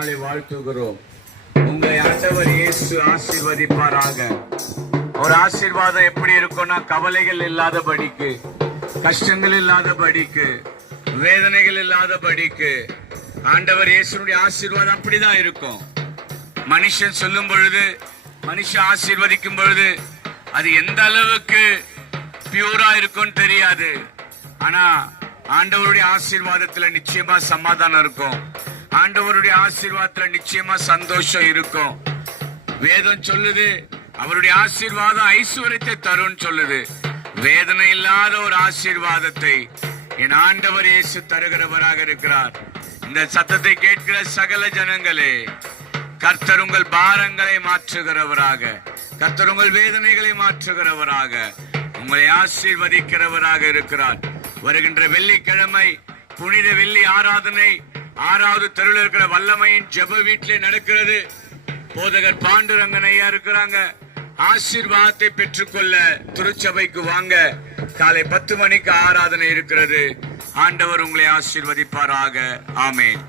நாளினாலே வாழ்த்துகிறோம். உங்களை ஆண்டவர் இயேசு ஆசீர்வதிப்பாராக. ஒரு ஆசீர்வாதம் எப்படி இருக்கும்னா, கவலைகள் இல்லாதபடிக்கு, கஷ்டங்கள் இல்லாதபடிக்கு, வேதனைகள் இல்லாதபடிக்கு ஆண்டவர் இயேசுனுடைய ஆசீர்வாதம் அப்படிதான் இருக்கும். மனுஷன் சொல்லும் பொழுது, மனுஷன் ஆசீர்வதிக்கும் பொழுது அது எந்த அளவுக்கு பியூரா இருக்கும்னு தெரியாது. ஆனா ஆண்டவருடைய ஆசீர்வாதத்துல நிச்சயமா சமாதானம் இருக்கும். ஆண்டவருடைய ஆசீர்வாதத்துல நிச்சயமா சந்தோஷம் இருக்கும். வேதம் சொல்லுது, அவருடைய ஆசீர்வாதம் ஐஸ்வர்யத்தை தரும் சொல்லுது. வேதனை இல்லாத ஒரு ஆசீர்வாதத்தை என் ஆண்டவர் இயேசு தருகிறவராக இருக்கிறார். இந்த சத்தத்தை கேட்கிற சகல ஜனங்களே, கர்த்தர் உங்கள் பாரங்களை மாற்றுகிறவராக, கர்த்தர் உங்கள் வேதனைகளை மாற்றுகிறவராக, உங்களை ஆசீர்வதிக்கிறவராக இருக்கிறார். வருகின்ற வெள்ளிக்கிழமை புனித வெள்ளி ஆராதனை 6வது தெருவில் இருக்கிற வல்லமையின் ஜெப வீட்டிலே நடக்கிறது. போதகர் பாண்டுரங்கன் ஐயா இருக்கிறாங்க. ஆசீர்வாதத்தை பெற்றுக்கொள்ள திருச்சபைக்கு வாங்க. காலை 10 மணிக்கு ஆராதனை இருக்கிறது. ஆண்டவர் உங்களை ஆசீர்வதிப்பாராக. ஆமென்.